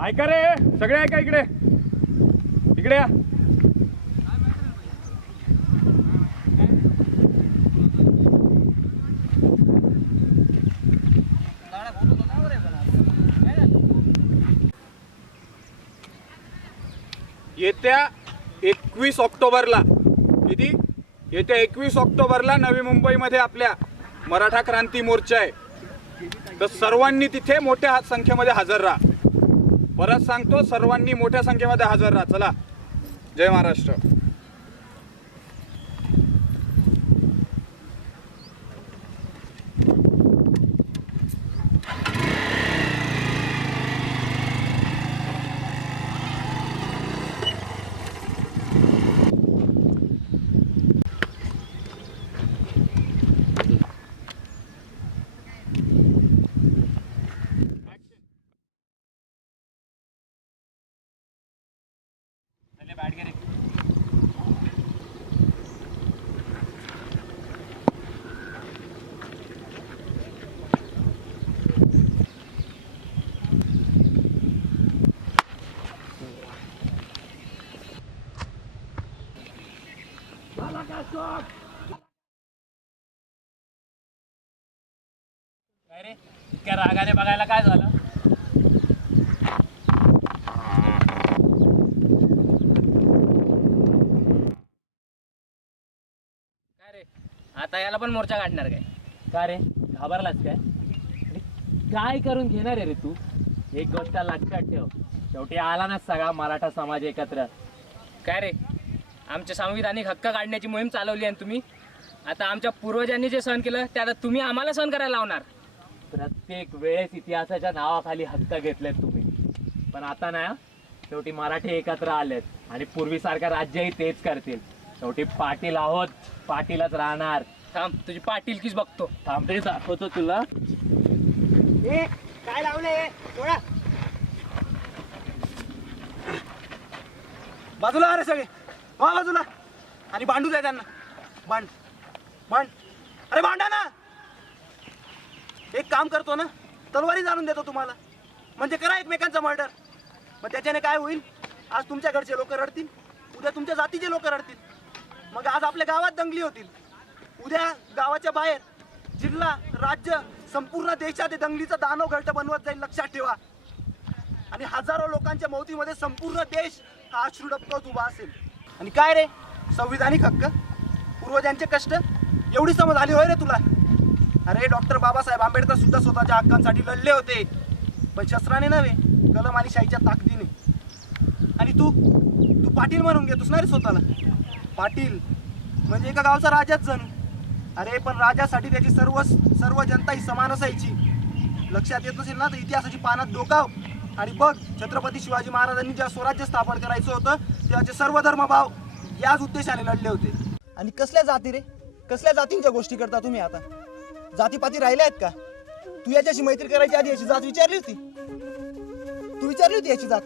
ऐका रे, सगळे ऐका, इकडे इकडे या. येत्या 21 ऑक्टोबरला किती येत्या 21 ऑक्टोबरला नवी मुंबईमध्ये आपल्या मराठा क्रांती मोर्चा आहे. तर सर्वांनी तिथे मोठ्या संख्येमध्ये हजर राहा. परत सांगतो, सर्वांनी मोठ्या संख्येमध्ये हजर राहा. चला, जय महाराष्ट्र. काय रे, इतक्या रागाने बघायला काय झालं? काय रे, आता याला पण मोर्चा काढणार काय? का रे, घाबरलास काय? काय करून घेणार आहे रे तू? एक गोष्ट लक्षात ठेव, शेवटी आला ना सगळा मराठा समाज एकत्र. काय रे, आमच्या संविधानिक हक्क काढण्याची मोहीम चालवली आहे तुम्ही. आता आमच्या पूर्वजांनी जे सहन केलं ते आता तुम्ही आम्हाला सहन करायला लावणार. प्रत्येक वेळेस इतिहासाच्या नावाखाली हक्क घेतलेत तुम्ही, पण आता ना शेवटी मराठी एकत्र आलेत आणि पूर्वीसारखं राज्यही तेच करतील. शेवटी पाटील आहोत, पाटीलच राहणार. थांब, तुझी पाटीलकीच बघतो. थांब ते दाखवतो तुला. काय लावले बाजूला अरे सगळे, हा बाजूला. आणि भांडू द्या त्यांना. भांड भांड, अरे भांडा ना. एक काम करतो ना, तलवारी जाणून देतो तुम्हाला, म्हणजे करा एकमेकांचा मर्डर. मग त्याच्याने काय होईल? आज तुमच्या घरचे लोक रडतील, उद्या तुमच्या जातीचे लोक रडतील. मग आज आपल्या गावात दंगली होतील, उद्या गावाच्या बाहेर जिल्हा, राज्य, संपूर्ण देशात दंगलीचा दानव घरटं बनवत जाईल. लक्षात ठेवा. आणि हजारो लोकांच्या मौतीमध्ये संपूर्ण देश हा अश्रू डबकत उभा असेल. आणि काय रे, संविधानिक हक्क, पूर्वजांचे कष्ट, एवढी समज आली होय रे तुला? अरे डॉक्टर बाबासाहेब आंबेडकर सुद्धा स्वतःच्या हक्कांसाठी लढले होते, पण शस्त्राने नव्हे, कलम आणि शाहीच्या ताकदीने. आणि तू पाटील म्हणून घेतोस ना रे स्वतःला. पाटील म्हणजे एका गावचा राजाच जणू. अरे पण राजासाठी त्याची सर्व जनता ही समान असायची. लक्षात येत नसेल ना तर इतिहासाची पानात डोकाव आणि बघ, छत्रपती शिवाजी महाराजांनी जेव्हा स्वराज्य स्थापन करायचं होतं तेव्हाचे सर्व धर्मभाव याच उद्देशाने लढले होते. आणि कसल्या जाती रे, कसल्या जातींच्या गोष्टी करता तुम्ही आता? जातीपाती राहिल्या आहेत का? तू याच्याशी मैत्री करायची आधी याची जात विचारली होती? तू विचारली होती याची जात?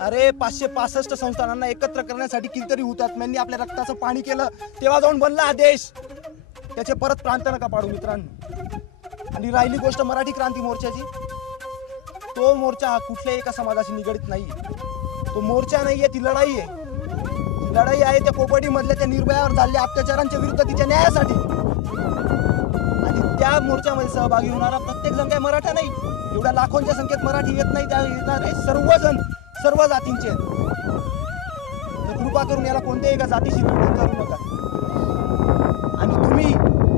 अरे 565 संस्थानांना एकत्र करण्यासाठी कितीतरी हुतात्म्यांनी आपल्या रक्ताचं पाणी केलं, तेव्हा जाऊन बनला हा देश. त्याचे परत प्रांत नका पाडू मित्रांनो. आणि राहिली गोष्ट मराठी क्रांती मोर्चाची, तो मोर्चा हा कुठल्याही एका समाजाशी निगडीत नाहीये. तो मोर्चा नाहीये, ती लढाई आहे. लढाई आहे त्या पोपटी मधल्या त्या निर्भयावर झालेल्या अत्याचारांच्या विरुद्ध तिच्या न्यायासाठी. आणि त्या मोर्चामध्ये सहभागी होणारा प्रत्येक जण काय मराठा नाही. एवढ्या लाखोंच्या संख्येत मराठी येत नाही, त्या येणारे सर्वजण सर्व जातींचे. तर कृपा करून याला कोणत्याही एका जातीशी निगडीत करू नका. आणि तुम्ही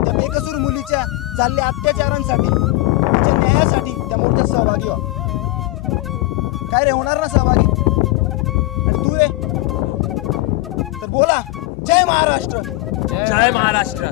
त्या बेकसूर मुलीच्या चालल्या अत्याचारांसाठी, तिच्या न्यायासाठी त्या मोर्चात सहभागी व्हा. काय रे, होणार ना सहभागी? आणि तू रे तर बोला, जय महाराष्ट्र. जय महाराष्ट्र.